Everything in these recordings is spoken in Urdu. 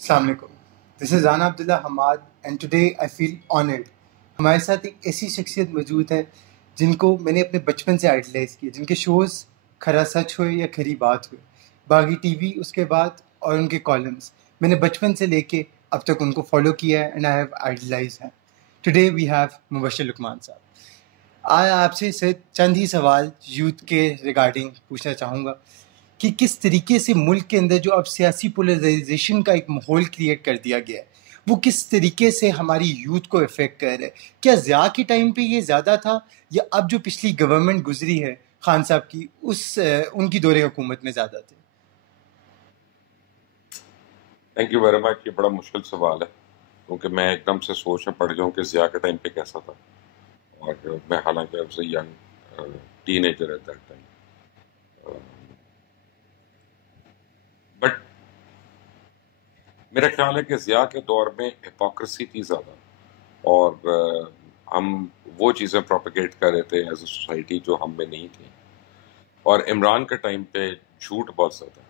السلام علیکم. This is Rana Abdullah Hammad and today I feel honoured. ہمارے ساتھ ایک ایسی شخصیت موجود ہے جن کو میں نے اپنے بچپن سے آئیڈلائز کیا، جن کے شوز کھرا سچ ہوئے یا کھری بات ہوئے، باغی ٹی وی اس کے بعد، اور ان کے کالمز میں نے بچپن سے لے کے اب تک ان کو فالو کیا ہے اینڈ آئی ہیو آئیڈلائز ہیں. ٹوڈے وی ہیو مبشر لقمان صاحب. آج آپ سے چند ہی سوال یوتھ کے ریگارڈنگ پوچھنا چاہوں گا کہ کس طریقے سے ملک کے اندر جو اب سیاسی پولرائزیشن کا ایک ماحول کریٹ کر دیا گیا ہے وہ کس طریقے سے ہماری یوتھ کو افیکٹ کر رہا ہے. کیا ضیاء کے ٹائم پہ یہ زیادہ تھا یا اب جو پچھلی گورنمنٹ گزری ہے خان صاحب کی ان کی دور حکومت میں زیادہ تھے؟ Thank you very much. یہ بڑا مشکل سوال ہے کیونکہ میں ایک دم سے سوچ میں پڑ گیا ہوں کہ ضیاء کے ٹائم پہ کیسا تھا، اور میں حالانکہ اب سے ینگ ٹین ایجر ہے دیٹ ٹائم. بٹ میرا خیال ہے کہ ضیاء کے دور میں ہپوکریسی تھی زیادہ، اور ہم وہ چیزیں پروپیگیٹ کر رہے تھے ایز اے سوسائٹی جو ہم میں نہیں تھیں. اور عمران کے ٹائم پہ جھوٹ بہت زیادہ،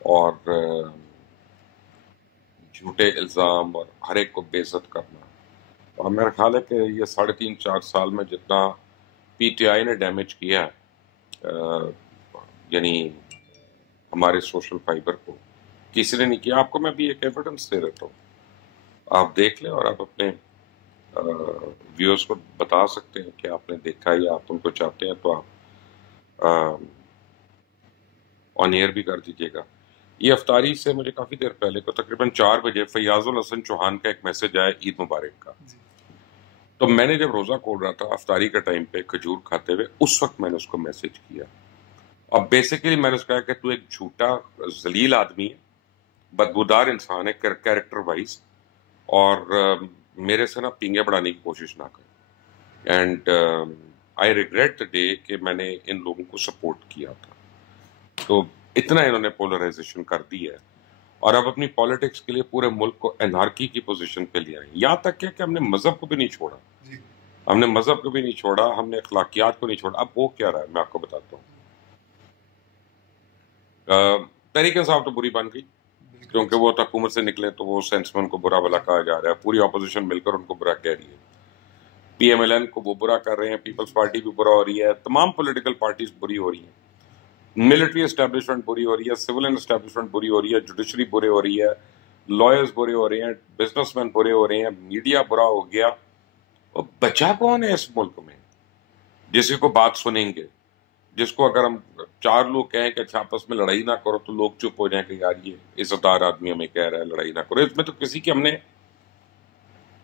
اور جھوٹے الزام اور ہر ایک کو بے عزت کرنا. اور میرا خیال ہے کہ یہ 3.5-4 سال میں جتنا پی ٹی آئی نے ڈیمیج کیا ہے یعنی ہمارے سوشل فائبر کو، کسی نے نہیں کیا. آپ کو میں بھی ایک ایویڈنس دے دیتا ہوں، آپ دیکھ لیں اور آپ اپنے ویورز کو بتا سکتے ہیں کہ آپ نے دیکھا یا آپ ان کو چاہتے ہیں تو آپ آن ایئر بھی کر دیجیے گا. یہ افطاری سے مجھے کافی دیر پہلے کو تقریباً 4 بجے فیاض الحسن چوہان کا ایک میسج آیا عید مبارک کا. تو میں نے جب روزہ کھول رہا تھا افطاری کے ٹائم پہ کھجور کھاتے ہوئے، اس وقت میں نے اس کو میسج کیا. اب بیسیکلی میں نے اس کو کہا کہ تو ایک جھوٹا ذلیل آدمی ہے، بدبودار انسان ہے کیریکٹر وائز، اور میرے سے نا پینگے بڑھانے کی کوشش نہ کر. And I regret the day کہ میں نے ان لوگوں کو سپورٹ کیا تھا. تو اتنا انہوں نے پولرائزیشن کر دی ہے، اور اب اپنی پالیٹکس کے لیے پورے ملک کو انارکی کی پوزیشن پہ لے آئے. یہاں تک کہ ہم نے مذہب کو بھی نہیں چھوڑا، ہم نے مذہب کو بھی نہیں چھوڑا، ہم نے اخلاقیات کو نہیں چھوڑا. اب وہ کیا رہا ہے میں آپ کو بتاتا ہوں. تحریک انصاف تو بری بن گئی کیونکہ وہ حکومت سے نکلے تو وہ سینس میں ان کو برا بلا کہا جا رہا ہے، پوری اپوزیشن مل کر ان کو برا کہہ رہی ہے. پی ایم ایل این کو وہ برا کر رہے ہیں، پیپلز پارٹی بھی برا ہو رہی ہے، تمام پولیٹیکل پارٹیز بری ہو رہی ہیں، ملٹری اسٹیبلشمنٹ بری ہو رہی ہے، سول اسٹیبلشمنٹ بری ہو رہی ہے، جوڈیشری بری ہو رہی ہے، لائرز برے ہو رہے ہیں، بزنس مین برے ہو رہے ہیں، میڈیا برا ہو گیا. اور بچا کون ہے اس ملک میں جس کو بات سنیں گے، جس کو اگر ہم 4 لوگ کہیں کہ اچھا آپس میں لڑائی نہ کرو تو لوگ چپ ہو جائیں کہ یار یہ عزت دار آدمی ہمیں کہہ رہا ہے لڑائی نہ کرو. اس میں تو کسی کی ہم نے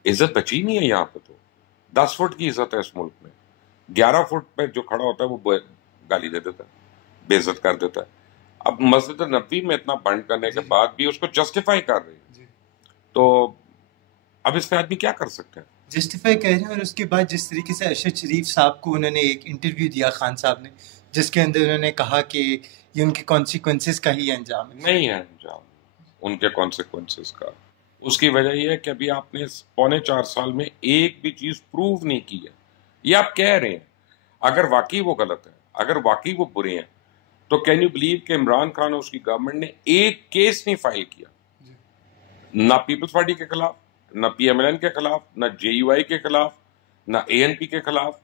عزت بچی نہیں ہے. یہاں پہ تو 10 فٹ کی عزت ہے اس ملک میں، 11 فٹ پہ جو کھڑا ہوتا ہے وہ گالی دے دیتا ہے، بے عزت کر دیتا ہے. اب مسجد نبوی میں اتنا بنڈ کرنے کے بعد بھی اس کو جسٹیفائی کر رہے ہیں، تو اب اس میں آدمی کیا کر سکتا ہے؟ جسٹیفائی کہہ رہے ہیں. اور اس کے بعد جس طریقے سے ارشد شریف صاحب کو انہوں نے ایک انٹرویو دیا خان صاحب نے، جس کے اندر انہوں نے کہا کہ یہ ان کے کانسیکوینسز کا ہی انجام ہے. نہیں ہے انجام ان کے کانسیکوینسز کا. اس کی وجہ یہ ہے کہ ابھی آپ نے 4.25 سال میں ایک بھی چیز پروو نہیں کی ہے. یہ آپ کہہ رہے ہیں، اگر واقعی وہ غلط ہے، اگر واقعی وہ برے ہیں، تو کین یو بلیو کہ عمران خان اور اس کی گورنمنٹ نے ایک کیس نہیں فائل کیا، نہ پیپلز پارٹی کے خلاف، نہ پی ایم ایل این کے خلاف، نہ جے یو آئی کے خلاف، نہ اے این پی کے خلاف.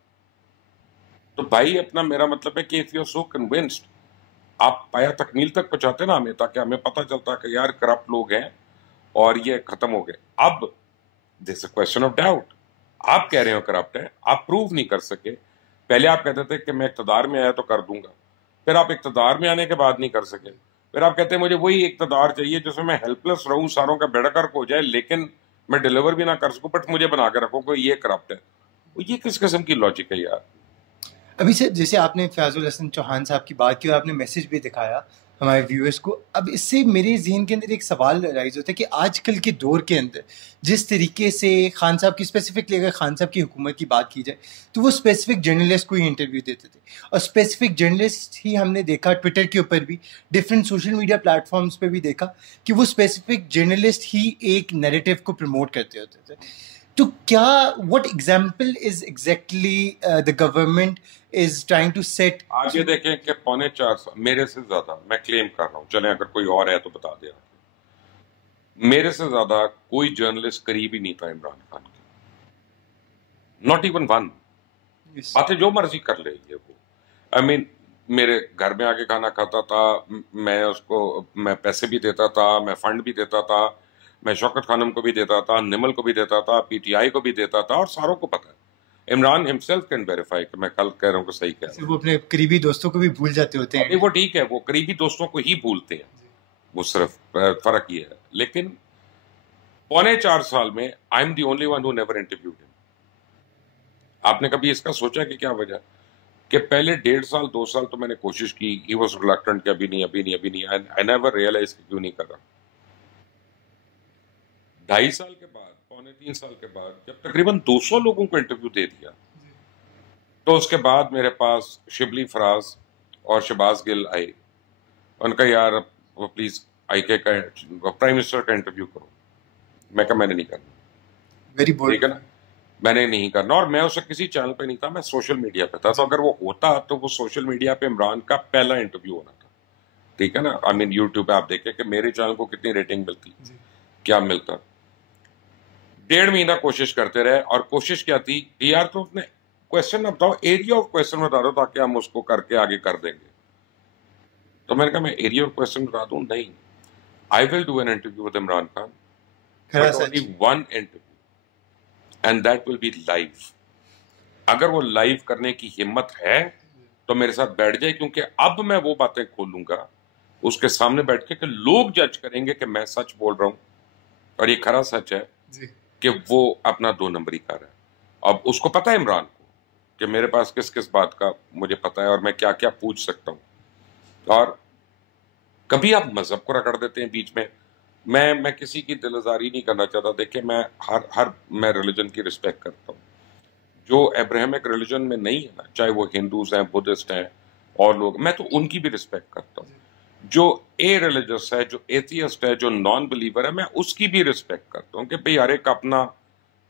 تو بھائی اپنا میرا مطلب ہے کہ if you are so convinced، آپ پایا تکمیل تک پہنچاتے نا ہمیں، تاکہ ہمیں پتہ چلتا کہ یار کرپٹ لوگ ہیں اور یہ ختم ہو گئے. اب دس اے کویسچن آف ڈاؤٹ. آپ کہہ رہے ہو کرپٹ ہے، آپ پروو نہیں کر سکے. پہلے آپ کہتے تھے کہ میں اقتدار میں آیا تو کر دوں گا، پھر آپ اقتدار میں آنے کے بعد نہیں کر سکے، پھر آپ کہتے ہیں مجھے وہی اقتدار چاہیے جس میں میں ہیلپ لیس رہوں، ساروں کا بیڑا گرک ہو جائے لیکن میں ڈیلیور بھی نہ کر سکوں، بٹ مجھے بنا کے رکھو کہ یہ کرپٹ ہے. یہ کس قسم کی لاجک ہے یار؟ ابھی سے جیسے آپ نے فیاض الحسن چوہان صاحب کی بات کی اور آپ نے میسج بھی دکھایا ہمارے ویورز کو، اب اس سے میرے ذہن کے اندر ایک سوال رائز ہوتا ہے کہ آج کل کے دور کے اندر جس طریقے سے خان صاحب کی اسپیسیفکلی اگر خان صاحب کی حکومت کی بات کی جائے تو وہ اسپیسیفک جرنلسٹ کو ہی انٹرویو دیتے تھے، اور اسپیسیفک جرنلسٹ ہی ہم نے دیکھا ٹویٹر کے اوپر بھی، different social media platforms پہ بھی دیکھا کہ وہ اسپیسیفک جرنلسٹ ہی ایک نیریٹو کو پروموٹ کرتے ہوتے تھے. تو کیا what example is exactly the government is trying to set? آپ یہ دیکھیں کہ 4.25 سال میرے سے زیادہ میں کلیم کر رہا ہوں، چلیں اگر کوئی اور ہے تو بتا دیں. میرے سے زیادہ کوئی جرنلسٹ قریب ہی نہیں تھا عمران خان کے، ناٹ ایون ون. باتیں جو مرضی کر لے یہ وہ. آئی مین میرے گھر میں آ کے کھانا کھاتا تھا، میں اس کو میں پیسے بھی دیتا تھا، میں فنڈ بھی دیتا تھا، میں شوکت خانم کو بھی دیتا تھا، نمل کو بھی دیتا تھا، پی ٹی آئی کو بھی دیتا تھا، اور ساروں کو پتہ ہے. عمران himself can verify کہ میں کل کہہ رہا ہوں کہ صحیح کہہ رہا ہوں. وہ اپنے قریبی دوستوں کو بھی بھول جاتے ہوتے ہیں. ابھی وہ ٹھیک ہے، وہ قریبی دوستوں کو ہی بھولتے ہیں، وہ صرف فرق یہ ہے. لیکن 3.25 سال میں I am the only one who never interviewed ہم. آپ نے کبھی اس کا سوچا کہ کیا وجہ کہ پہلے 1.5 سال 2 سال تو میں نے کوشش کی، ہی واز ریلکٹنٹ کہ ابھی نہیں. آئی نیور ریئلائز کہ کیوں نہیں کر رہا. 2.5 سال کے بعد، 2.25 3 سال کے بعد جب تقریباً 200 لوگوں کو انٹرویو دے دیا، تو اس کے بعد میرے پاس شبلی فراز اور شہباز گل آئے. ان کا یار پلیز آئی کے کا پرائم منسٹر کا انٹرویو کرو. میں کہا میں نے نہیں کرنا. Very bold. ٹھیک ہے نا، میں نے نہیں کرنا. اور میں اس وقت کسی چینل پہ نہیں تھا، میں سوشل میڈیا پہ تھا. تو اگر وہ ہوتا تو وہ سوشل میڈیا پہ عمران کا پہلا انٹرویو ہونا تھا. ٹھیک ہے نا. آئی مین یوٹیوب پہ آپ دیکھیں کہ میرے چینل کو کتنی ریٹنگ ملتی، کیا ملتا. 1.5 مہینہ کوشش کرتے رہے. اور کوشش کیا تھی کہ یار تو اپنے کوشچن بتاؤ، ایریا آف کوشچن بتا دو تاکہ ہم اس کو کر کے آگے کر دیں گے. تو میں نے کہا میں ایریا آف کوشچن بتا دوں؟ نہیں، I will do an interview with Imran Khan, but only one interview and that will be live. اگر وہ لائیو کرنے کی ہمت ہے تو میرے ساتھ بیٹھ جائے، کیونکہ اب میں وہ باتیں کھولوں گا اس کے سامنے بیٹھ کے کہ لوگ جج کریں گے کہ میں سچ بول رہا ہوں. اور یہ کھرا سچ ہے کہ وہ اپنا 2 نمبری کر رہا ہے. اب اس کو پتا ہے عمران کو کہ میرے پاس کس کس بات کا مجھے پتا ہے اور میں کیا کیا پوچھ سکتا ہوں. اور کبھی آپ مذہب کو رگڑ دیتے ہیں بیچ میں. میں کسی کی دل آزاری نہیں کرنا چاہتا. دیکھیں میں ریلیجن کی رسپیکٹ کرتا ہوں. جو ابراہمک ریلیجن میں نہیں ہے نا، چاہے وہ ہندوز ہیں، بدھسٹ ہیں اور لوگ، میں تو ان کی بھی رسپیکٹ کرتا ہوں. جو اے ریلیجس ہے، جو ایتھیسٹ ہے، جو نان بلیور ہے، میں اس کی بھی رسپیکٹ کرتا ہوں کہ بھئی ہر ایک اپنا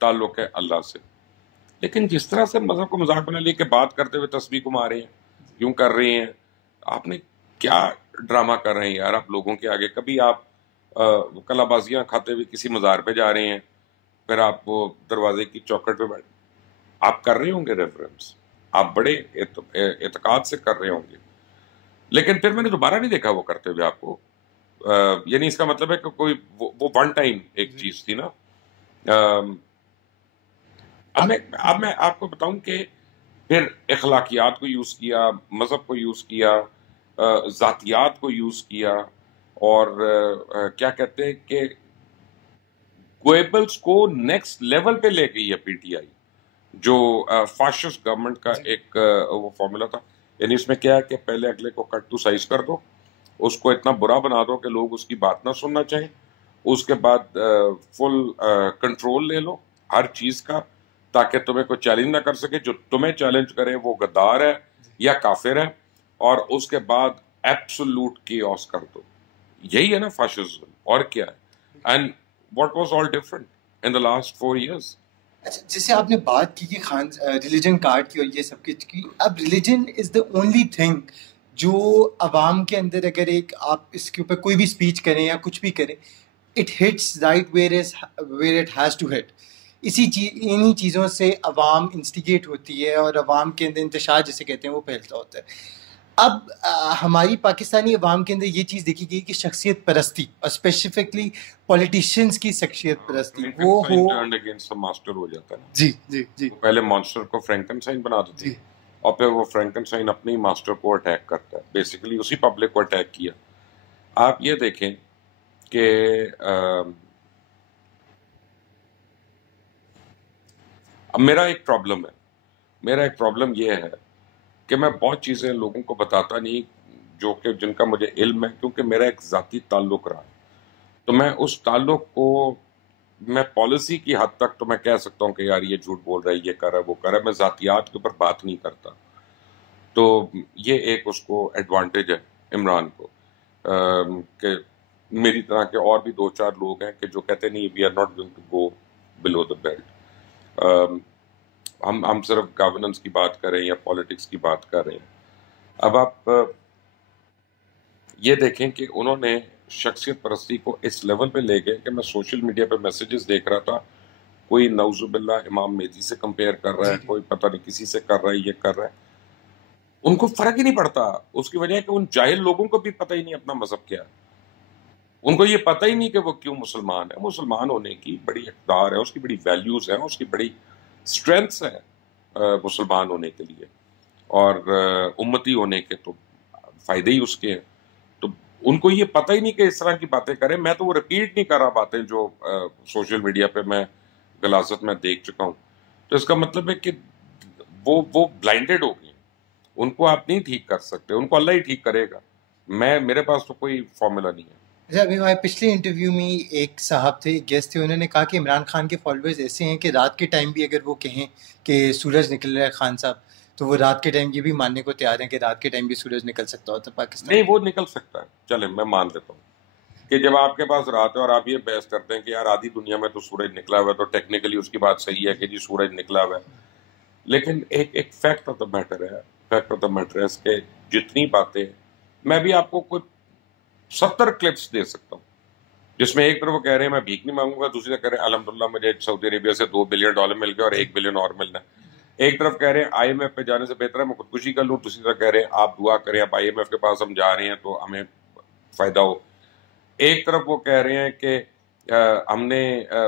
تعلق ہے اللہ سے. لیکن جس طرح سے مذہب کو مذاق بنا لے کے بات کرتے ہوئے تسبیح کو مارے ہیں، کیوں کر رہے ہیں آپ نے، کیا ڈرامہ کر رہے ہیں یار آپ لوگوں کے آگے. کبھی آپ کلا بازیاں کھاتے ہوئے کسی مزار پہ جا رہے ہیں، پھر آپ وہ دروازے کی چوکھٹ پہ بیٹھ، آپ کر رہے ہوں گے ریفرنس، آپ بڑے اعتقاد سے کر رہے ہوں گے. لیکن پھر میں نے دوبارہ نہیں دیکھا وہ کرتے ہوئے آپ کو. یعنی اس کا مطلب ہے کہ کوئی وہ ون ٹائم ایک چیز تھی نا. اب میں آپ کو بتاؤں کہ پھر اخلاقیات کو یوز کیا، مذہب کو یوز کیا، ذاتیات کو یوز کیا، اور کیا کہتے ہیں کہ گویبلز کو نیکسٹ لیول پہ لے گئی ہے پی ٹی آئی، جو فاشسٹ گورنمنٹ کا ایک وہ فارمولا تھا. یعنی اس میں کیا ہے کہ پہلے اگلے کو کٹ ٹو سائز کر دو، اس کو اتنا برا بنا دو کہ لوگ اس کی بات نہ سننا چاہیں. اس کے بعد فل کنٹرول لے لو ہر چیز کا، تاکہ تمہیں کوئی چیلنج نہ کر سکے. جو تمہیں چیلنج کرے وہ غدار ہے یا کافر ہے. اور اس کے بعد ایبسولوٹ کیوس کر دو. یہی ہے نا فاشسزم، اور کیا ہے. And what was all different in the last 4 years. اچھا، جیسے آپ نے بات کی کہ ریلیجن کارڈ کی اور یہ سب کچھ کی، اب religion is the only thing جو عوام کے اندر اگر ایک آپ اس کے اوپر کوئی بھی اسپیچ کریں یا کچھ بھی کریں، it hits right where it has to hit. انہی چیزوں سے عوام انسٹیگیٹ ہوتی ہے اور عوام کے اندر انتشار جسے کہتے ہیں وہ پھیلتا ہوتا ہے. اب ہماری پاکستانی عوام کے اندر یہ چیز دیکھی گئی کہ شخصیت پرستی، اور اسپیسیفکلی پولیٹیشینس کی شخصیت پرستی وہ ہو ماسٹر ہو جاتا ہے. جی جی جی. پہلے مانسٹر کو فرینکنسٹائن بنا دیتے ہیں، اور پھر وہ فرینکنسٹائن اپنے ہی ماسٹر کو اٹیک کرتا ہے. بیسیکلی اسی پبلک کو اٹیک کیا. آپ یہ دیکھیں کہ اب میرا ایک پرابلم یہ ہے کہ میں بہت چیزیں لوگوں کو بتاتا نہیں جو کہ جن کا مجھے علم ہے، کیونکہ میرا ایک ذاتی تعلق رہا ہے. تو میں اس تعلق کو، میں پالیسی کی حد تک تو میں کہہ سکتا ہوں کہ یار یہ جھوٹ بول رہا ہے، یہ کر رہا ہے، وہ کر رہا ہے. میں ذاتیات کے اوپر بات نہیں کرتا. تو یہ ایک اس کو ایڈوانٹیج ہے عمران کو، کہ میری طرح کے اور بھی 2-4 لوگ ہیں کہ جو کہتے نہیں we are not going to go below the belt. ہم صرف گورننس کی بات کر رہے ہیں یا پالیٹکس کی بات کر رہے ہیں. اب آپ یہ دیکھیں کہ انہوں نے شخصیت پرستی کو اس لیول پہ لے گئے کہ میں سوشل میڈیا پہ میسیجز دیکھ رہا تھا, کوئی نعوذ باللہ امام مہدی سے کمپیئر کر رہا ہے, کوئی پتہ نہیں کسی سے کر رہا ہے, یہ کر رہا ہے. ان کو فرق ہی نہیں پڑتا. اس کی وجہ ہے کہ ان جاہل لوگوں کو بھی پتہ ہی نہیں اپنا مذہب کیا ہے. ان کو یہ پتہ ہی نہیں کہ وہ کیوں مسلمان ہے. مسلمان ہونے کی بڑی اقدار ہے, اس کی بڑی ویلیوز ہیں, اس کی بڑی اسٹرینتھس ہیں مسلمان ہونے کے لیے, اور امتی ہونے کے تو فائدے ہی اس کے ہیں. تو ان کو یہ پتہ ہی نہیں کہ اس طرح کی باتیں کریں. میں تو وہ رپیٹ نہیں کر رہا باتیں جو سوشل میڈیا پہ میں غلاظت میں دیکھ چکا ہوں. تو اس کا مطلب ہے کہ وہ بلائنڈڈ ہو گئی. ان کو آپ نہیں ٹھیک کر سکتے, ان کو اللہ ہی ٹھیک کرے گا. میرے پاس تو کوئی فارمولا نہیں ہے. اچھا, ابھی ہمارے پچھلے انٹرویو میں ایک صاحب تھے, گیسٹ تھے, انہوں نے کہا کہ عمران خان کے فالوورز ایسے ہیں کہ رات کے ٹائم بھی اگر وہ کہیں کہ سورج نکل رہا ہے خان صاحب, تو وہ رات کے ٹائم یہ بھی ماننے کو تیار ہیں کہ رات کے ٹائم بھی سورج نکل سکتا ہوتا پاکستان. نہیں, وہ نکل سکتا ہے, چلے میں مان لیتا ہوں کہ جب آپ کے پاس رات ہے اور آپ یہ بحث کرتے ہیں کہ یار آدھی دنیا میں تو سورج نکلا ہوا ہے, تو ٹیکنیکلی اس کی بات صحیح ہے کہ جی سورج نکلا ہوا ہے. لیکن ایک فیکٹ آف دا میٹر ہے, فیکٹ آف دا میٹر ہے کہ جتنی باتیں, میں بھی آپ کو کوئی 70 کلپس دے سکتا ہوں جس میں ایک طرف وہ کہہ رہے ہیں میں بھیک نہیں مانگوں گا, دوسری طرف کہہ رہے ہیں الحمدللہ مجھے سعودی عربیہ سے $2 بلین مل گیا اور $1 بلین اور ملنا ہے. ایک طرف کہہ رہے ہیں آئی ایم ایف پہ جانے سے بہتر ہے میں خودکشی کر لوں, دوسری طرف کہہ رہے ہیں آپ دعا کریں, آپ آئی ایم ایف کے پاس ہم جا رہے ہیں تو ہمیں فائدہ ہو. ایک طرف وہ کہہ رہے ہیں کہ ہم نے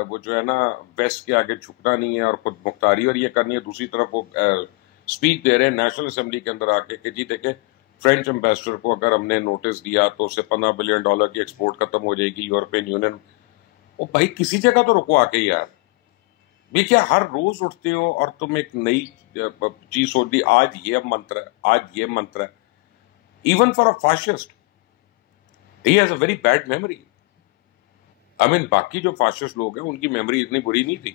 وہ جو ہے نا ویسٹ کے آگے جھکنا نہیں ہے اور خود مختاری اور یہ کرنی ہے. دوسری طرف وہ اسپیچ دے رہے ہیں نیشنل اسمبلی کے اندر آ کے کہ جی دیکھیں فرینچ امبیسڈر کو اگر ہم نے نوٹس دیا تو اسے $15 بلین کی ایکسپورٹ ختم ہو جائے گی یورپین یونین. او بھائی کسی جگہ تو رکو آ کے یار, یہ کیا ہر روز اٹھتے ہو اور تم ایک نئی چیز سوچ دی, آج یہ منتر ہے, آج یہ منتر ہے. Even for a fascist he has a very bad memory. I mean, باقی جو فاشسٹ لوگ ہیں ان کی میموری اتنی بری نہیں تھی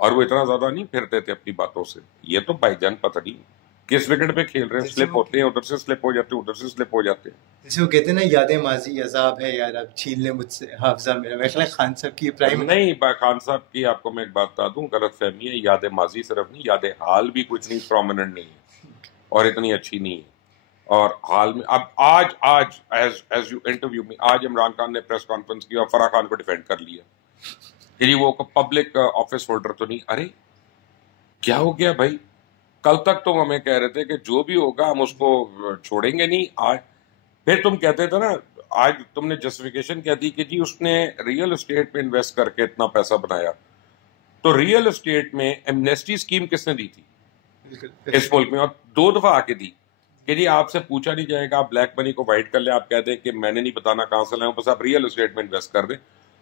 اور وہ اتنا زیادہ نہیں پھرتے تھے اپنی باتوں سے. یہ تو بھائی جان پتہ نہیں کس وکٹ پہ کھیل رہے ہیں, سلپ ہوتے ہیں, ادھر سے سلپ ہو جاتے ہیں, ادھر سے سلپ ہو جاتے ہیں. جیسے وہ کہتے ہیں نا یادیں ماضی عذاب ہے یار اب چھین لے مجھ سے حافظہ میرا. میرا خیال ہے خان صاحب کی پرائم نہیں, خان صاحب کی آپ کو میں ایک بات بتا دوں, غلط فہمی ہے. یاد ماضی صرف نہیں, یاد حال بھی کچھ نہیں پرومیننٹ نہیں ہے اور اتنی اچھی نہیں ہے. اور حال میں اب آج ایز یو انٹرویو میں آج عمران خان نے پریس کانفرنس کی اور فرح خان کو ڈیفینڈ کر لیا کہ جی وہ پبلک آفس ہولڈر تو نہیں. ارے کیا ہو گیا بھائی, کل تک تم ہمیں کہہ رہے تھے کہ جو بھی ہوگا ہم اس کو چھوڑیں گے نہیں. آج پھر تم کہتے تھے نا, آج تم نے جسٹیفیکیشن کہہ دی کہ جی اس نے ریئل اسٹیٹ پہ انویسٹ کر کے اتنا پیسہ بنایا. تو ریئل اسٹیٹ میں ایمنیسٹی اسکیم کس نے دی تھی اس ملک میں, اور 2 دفعہ آ کے دی کہ جی آپ سے پوچھا نہیں جائے گا, آپ بلیک منی کو وائٹ کر لیں, آپ کہتے ہیں کہ میں نے نہیں بتانا کہاں سے لائے ہوں, بس آپ ریئل اسٹیٹ میں انویسٹ کر دیں.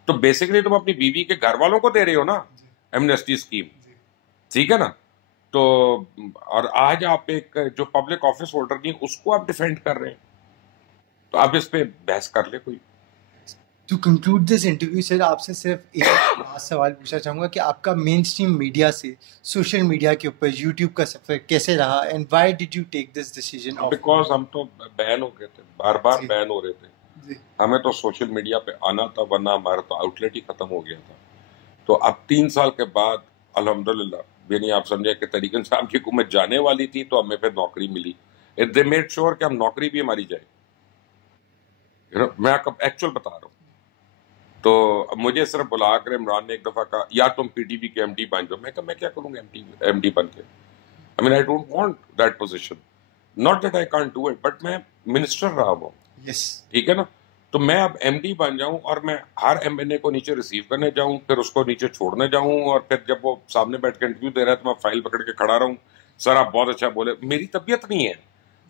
تو بیسکلی تم اپنی بیوی کے گھر والوں کو دے رہے ہو نا ایمنیسٹی اسکیم, ٹھیک ہے نا. تو اور آج آپ ایک جو پبلک آفس ہولڈر نہیں اس کو آپ ڈیفینڈ کر رہے ہیں, تو آپ اس پہ بحث کر لیں کوئی. ٹو کنکلوڈ دس انٹرویو سر, آپ سے صرف ایک خاص سوال پوچھنا چاہوں گا کہ آپ کا مین اسٹریم میڈیا سے سوشل میڈیا کے اوپر یوٹیوب کا سفر کیسے رہا, and why did you take this decision? Because ہم تو بین ہو گئے تھے, بار بار بین ہو رہے تھے, ہمیں تو سوشل میڈیا پہ آنا تھا, ورنہ ہمارا تو آؤٹ لیٹ ہی ختم ہو گیا تھا. تو اب 3 سال کے بعد الحمدللہ, یعنی آپ سمجھے کہ طریق انصاف کی حکومت جانے والی تھی تو ہمیں پھر نوکری ملی. دے میڈ شیور کہ ہم نوکری بھی ہماری جائے. میں ایکچوئل بتا رہا ہوں. تو مجھے صرف بلا کر عمران نے ایک دفعہ کہا یا تم پی ٹی وی کے ایم ڈی بن جاؤ. میں کہا میں کیا کروں گا ایم ڈی بن کے, I mean I don't want that position, not that I can't do it, but میں منسٹر رہا ہوں, ٹھیک ہے نا. تو میں اب ایم ڈی بن جاؤں اور میں ہر ایم این اے کو نیچے ریسیو کرنے جاؤں, پھر اس کو نیچے چھوڑنے جاؤں, اور پھر جب وہ سامنے بیٹھ کے انٹرویو دے رہا ہے تو میں فائل پکڑ کے کھڑا رہوں, سر آپ بہت اچھا بولے. میری طبیعت نہیں ہے,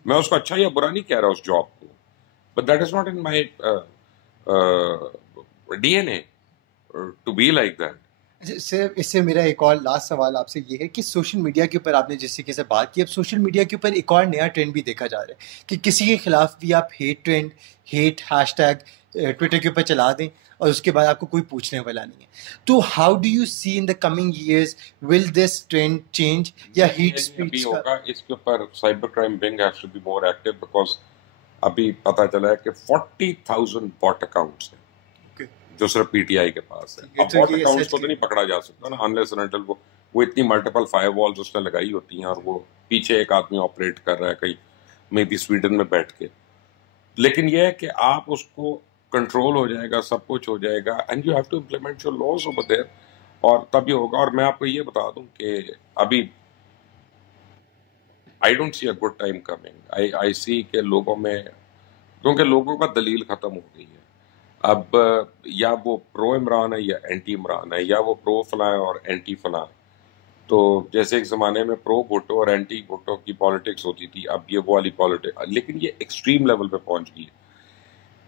میں اس کو اچھا یا برا نہیں کہہ رہا اس جاب کو, but that is not in my D N A to be like that. Sir اس سے میرا ایک اور لاسٹ سوال آپ سے یہ ہے کہ سوشل میڈیا کے اوپر آپ نے جس طریقے سے بات کی, اب سوشل میڈیا کے اوپر ایک اور نیا ٹرینڈ بھی دیکھا جا رہا ہے کہ کسی کے خلاف بھی آپ hate trend, hate hashtag Twitter کے اوپر چلا دیں اور اس کے بعد آپ کو کوئی پوچھنے والا نہیں ہے. تو how do you see in the coming years, will this trend change یا ہیٹ اسپیچ ہوگا؟ اس کے اوپر cyber crime wing has to be more active, because ابھی پتہ چلا ہے کہ 40,000 باٹ اکاؤنٹس ہیں جو صرف پی ٹی آئی کے پاس ہے. اب باٹ اکاؤنٹس کو تو نہیں پکڑا جا سکتا نا انلیس اینڈ انٹل وہ اتنی ملٹیپل فائر والز اس نے لگائی ہوتی ہیں اور وہ پیچھے ایک آدمی آپریٹ کر رہا ہے کہیں مے بی سویڈن میں بیٹھ کے. لیکن یہ ہے کہ آپ اس کو کنٹرول ہو جائے گا, سب کچھ ہو جائے گا, and you have to implement your laws over there, اور تب یہ ہوگا. اور میں آپ کو یہ بتا دوں کہ ابھی I don't see a good time coming. I see کہ لوگوں میں, کیونکہ لوگوں کا دلیل ختم ہو گئی ہے اب, یا وہ پرو عمران ہے یا اینٹی عمران ہے, یا وہ پرو فلاں اور اینٹی فلاں. تو جیسے ایک زمانے میں پرو بھٹو اور اینٹی بھٹو کی پالیٹکس ہوتی تھی, اب یہ وہ والی پالیٹکس, لیکن یہ ایکسٹریم لیول پہ پہنچ گئی ہے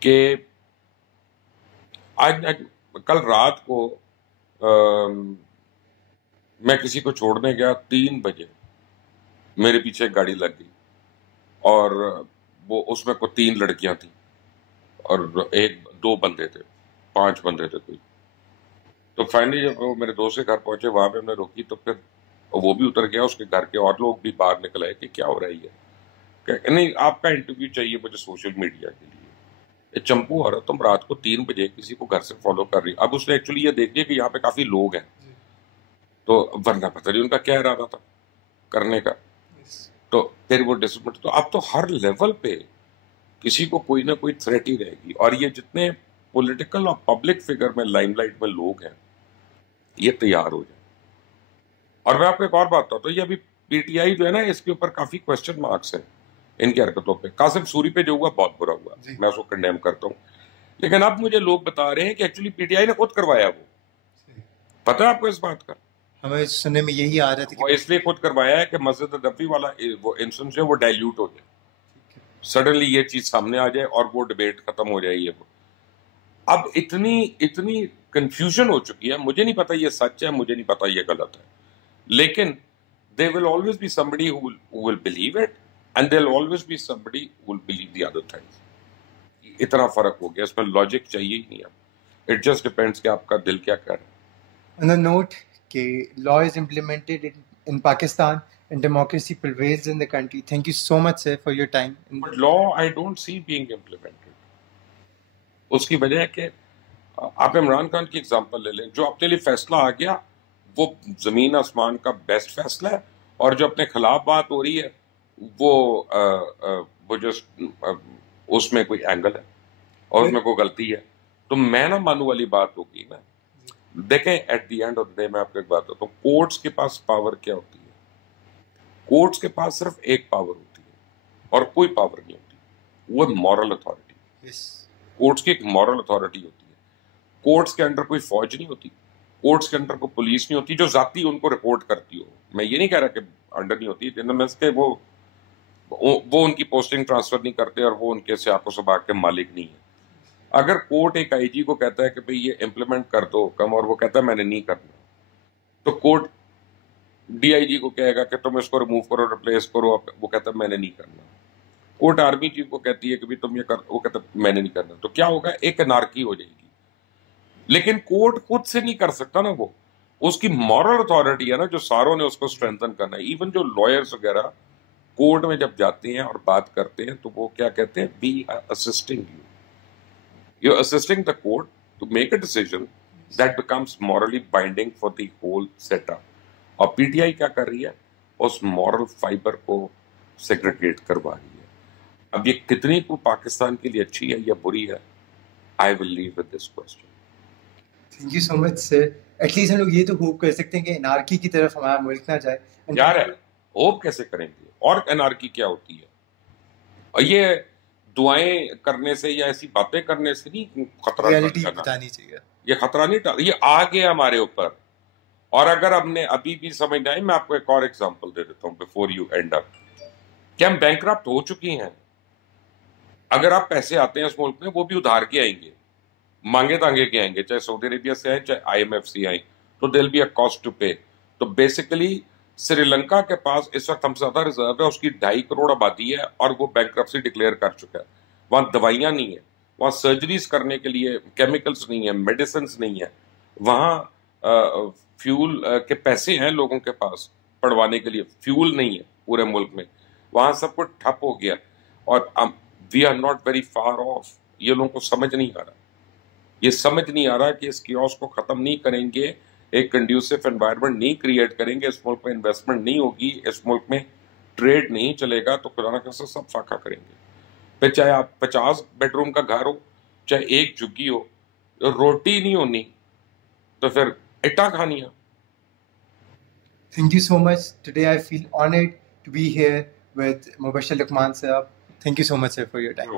کہ آج کل رات کو میں کسی کو چھوڑنے گیا 3 بجے, میرے پیچھے ایک گاڑی لگ گئی, اور وہ اس میں کو 3 لڑکیاں تھیں اور 2 بندے تھے, 5 بندے تھے کوئی. تو فائنلی جب وہ میرے دوست کے گھر پہنچے, وہاں پہ ہم نے روکی, تو پھر وہ بھی اتر گیا, اس کے گھر کے اور لوگ بھی باہر نکل آئے کہ کیا ہو رہا ہے یہ, کہ نہیں آپ کا انٹرویو چاہیے مجھے سوشل میڈیا کے لیے. یہ چمپو ہو رہا, تم رات کو 3 بجے کسی کو گھر سے فالو کر رہی. اب اس نے ایکچولی یہ دیکھ لیا کہ یہاں پہ کافی لوگ ہیں, تو ورنہ پتہ نہیں ان کا کیا ارادہ تھا کرنے کا. تو پھر وہ ڈسپلن, تو اب تو ہر لیول پہ کسی کو کوئی نہ کوئی تھریٹ ہی رہے گی. اور یہ جتنے پولیٹیکل اور پبلک فگر میں لائم لائٹ میں لوگ ہیں, یہ تیار ہو جائیں. اور میں آپ کو ایک اور بات بتاتا ہوں, یہ ابھی پی ٹی آئی جو ہے نا, اس کے اوپر کافی کوشچن مارکس ہیں ان کی حرکتوں پہ. قاسم سوری پہ جو ہوا بہت برا ہوا, میں اس کو کنڈیم کرتا ہوں, لیکن اب مجھے لوگ بتا رہے ہیں کہ ایکچولی پی ٹی آئی نے خود کروایا. وہ پتہ ہے آپ کو اس بات کا؟ ہمیں سننے میں یہی آ رہا تھا وہ اس لیے خود کروایا ہے کہ مسجد نبوی والا وہ انسٹنس ہے وہ ڈائلیوٹ ہو جائے, سڈنلی یہ چیز سامنے آ جائے اور وہ ڈبیٹ ختم ہو جائے. یہ اب اتنی کنفیوژن ہو چکی ہے, مجھے نہیں پتا یہ سچ ہے, مجھے نہیں پتا یہ غلط ہے, لیکن there will always be somebody who will believe it, and there will always be somebody who will believe the other things. اتنا فرق ہو گیا, اس میں لاجک چاہیے ہی نہیں اب. It just depends کہ آپ کا دل کیا کہہ رہا ہے. On the note کہ law is implemented in Pakistan and democracy prevails in the country. Thank you so much, sir, for your time. But law I don't see being implemented. اس کی وجہ ہے کہ آپ عمران خان کی اگزامپل لے لیں, جو اپنے لیے فیصلہ آ گیا وہ زمین آسمان کا بیسٹ فیصلہ ہے, اور جو اپنے خلاف بات ہو رہی ہے وہ جسٹ اس میں کوئی اینگل ہے اور اس میں کوئی غلطی ہے. تو میں نہ مانوں والی بات ہوگی نا. دیکھیں at the end of the day میں آپ کو ایک بات بتاتا ہوں, کورٹس کے پاس پاور کیا ہوتی ہے؟ کورٹس کے پاس صرف ایک پاور ہوتی ہے اور کوئی پاور نہیں ہوتی, وہ مورل اتھارٹی. کورٹس کی ایک مورل اتھارٹی ہوتی ہے. کورٹس کے انڈر کوئی فوج نہیں ہوتی, کورٹس کے انڈر کوئی پولیس نہیں ہوتی جو ذاتی ان کو رپورٹ کرتی ہو. میں یہ نہیں کہہ رہا کہ انڈر نہیں ہوتی, کہ وہ ان کی پوسٹنگ ٹرانسفر نہیں کرتے اور وہ ان کے سیاق و سباق کے مالک نہیں ہیں. اگر کورٹ ایک آئی جی کو کہتا ہے کہ بھئی یہ امپلیمنٹ کر دو حکم, اور وہ کہتا ہے میں نے نہیں کرنا, تو کورٹ ڈی آئی جی کو کہے گا کہ تم اس کو ریموو کرو, ریپلیس کرو, وہ کہتا ہے میں نے نہیں کرنا. کورٹ آرمی چیف کو کہتی ہے کہ بھی تم یہ کر, وہ کہتا ہے میں نے نہیں کرنا. تو کیا ہوگا؟ ایک انارکی ہو جائے گی. لیکن کورٹ خود سے نہیں کر سکتا نا, وہ اس کی مورل اتھارٹی ہے نا جو ساروں نے اس کو اسٹرینتھن کرنا ہے. ایون جو لائرز وغیرہ کورٹ میں جب جاتے ہیں اور بات کرتے ہیں تو وہ کیا کہتے ہیں, we are assisting you, you are assisting the court to make a decision that becomes morally binding for the whole set up. اور پی ٹی آئی کیا کر رہی ہے؟ اس مورل فائبر کو سیگریگیٹ کروا رہی ہے. اب یہ کتنی کو پاکستان کے لیے اچھی ہے یا بری ہے, I will leave with this question. Thank you so much sir. At least ہم لوگ یہ تو ہوپ کر سکتے ہیں کہ انارکی کی طرف ہمارا ملک نہ جائے. یار ہوپ کیسے کریں گے؟ اور انارکی کیا ہوتی ہے؟ اور یہ دعائیں کرنے سے یا ایسی باتیں کرنے سے نہیں خطرہ ریالٹی بتانی چاہیے. یہ خطرہ نہیں, یہ آ گیا ہمارے اوپر. اور اگر ہم نے ابھی بھی سمجھنا ہے, میں آپ کو ایک اور ایگزامپل دے دیتا ہوں بفور یو اینڈ اپ, کہ ہم بینکرپٹ ہو چکی ہیں. اگر آپ پیسے آتے ہیں اس ملک میں, وہ بھی ادھار کے آئیں گے, مانگے تانگے کے آئیں گے, چاہے سعودی عربیہ سے آئیں چاہے آئی ایم ایف سے آئیں, تو there will be a cost to pay. تو بیسیکلی سری لنکا کے پاس اس وقت ہم سے زیادہ ریزرو ہے, اس کی 2.5 کروڑ آبادی ہے اور وہ بینکرپسی ڈکلیئر کر چکا ہے. وہاں دوائیاں نہیں ہیں, وہاں سرجریز کرنے کے لیے کیمیکلز نہیں ہیں, میڈیسنز نہیں ہیں, وہاں فیول کے پیسے ہیں لوگوں کے پاس پڑھوانے کے لیے, فیول نہیں ہے پورے ملک میں, وہاں سب کچھ ٹھپ ہو گیا. اور we are not very far off. یہ لوگوں کو سمجھ نہیں آ رہا, یہ سمجھ نہیں آ رہا کہ اس کیوس کو ختم نہیں کریں گے, ایک کنڈیوسو انوائرمنٹ نہیں کریٹ کریں گے, اس ملک میں انویسٹمنٹ نہیں ہوگی, اس ملک میں ٹریڈ نہیں چلے گا, تو خدا نہ خواستہ سب فاقہ کریں گے. پھر چاہے آپ 50 بیڈ روم کا گھر ہو چاہے ایک جھگی ہو, روٹی نہیں ہونی تو پھر اٹا کھانی ہے. Thank you so much. Today I feel honored to be here with Mubashir Luqman sir. Thank you so much, sir, for your time.